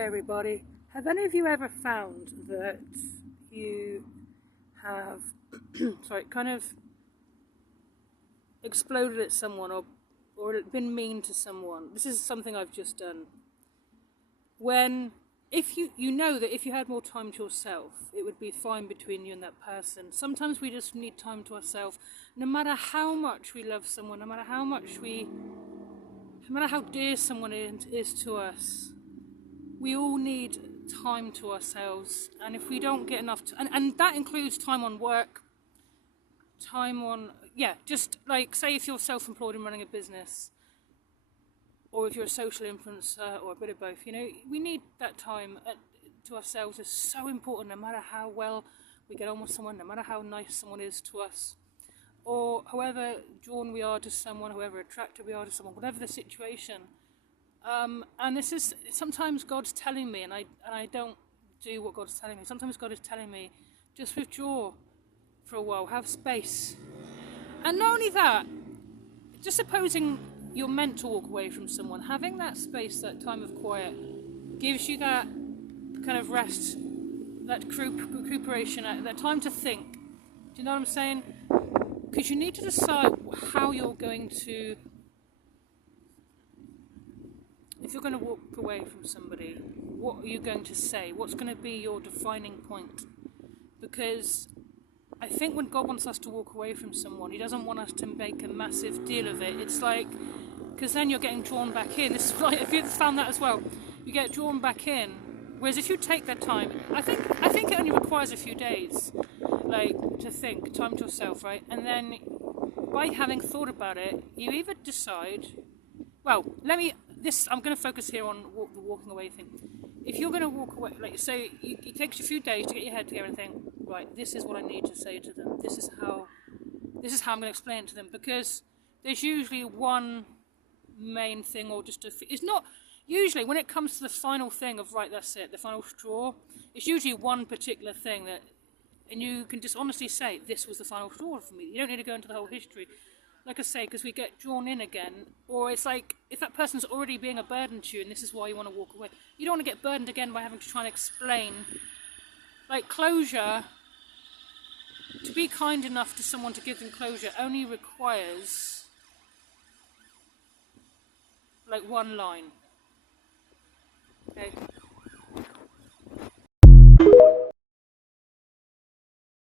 everybody. Have any of you ever found that you have kind of exploded at someone or been mean to someone? This is something I've just done. If you know that if you had more time to yourself, it would be fine between you and that person. Sometimes we just need time to ourselves. No matter how much we love someone, no matter how dear someone is to us, we all need time to ourselves. And if we don't get enough and that includes time on work, just like, say if you're self-employed and running a business, or if you're a social influencer, or a bit of both, we need that time to ourselves. Is so important, no matter how well we get on with someone, no matter how nice someone is to us, or however drawn we are to someone, however attracted we are to someone, whatever the situation. And this is, sometimes God's telling me, and I don't do what God's telling me. Sometimes God is telling me, just withdraw for a while, have space. And not only that, just supposing you're meant to walk away from someone, having that space, that time of quiet, gives you that kind of rest, that recuperation, that time to think. Do you know what I'm saying? Because you need to decide how you're going to, if you're going to walk away from somebody, what are you going to say? What's going to be your defining point? Because I think when God wants us to walk away from someone, He doesn't want us to make a massive deal of it. It's like, because then you're getting drawn back in. This is like, if you've found that as well, you get drawn back in. Whereas if you take that time, I think it only requires a few days, like, to think, time to yourself, right? And then by having thought about it, you either decide, well, I'm going to focus here on the walking away thing. If you're going to walk away, like, say, it takes you a few days to get your head together and think, right, this is what I need to say to them. This is how I'm going to explain it to them. Because there's usually one main thing, or just it's not, usually when it comes to the final thing of, right, that's it, the final straw, it's usually one particular thing that, and you can just honestly say, this was the final straw for me. You don't need to go into the whole history. Like I say, because we get drawn in again, or it's like, if that person's already being a burden to you and this is why you want to walk away, you don't want to get burdened again by having to try and explain. Like, closure, to be kind enough to someone to give them closure, only requires, like, one line. Okay?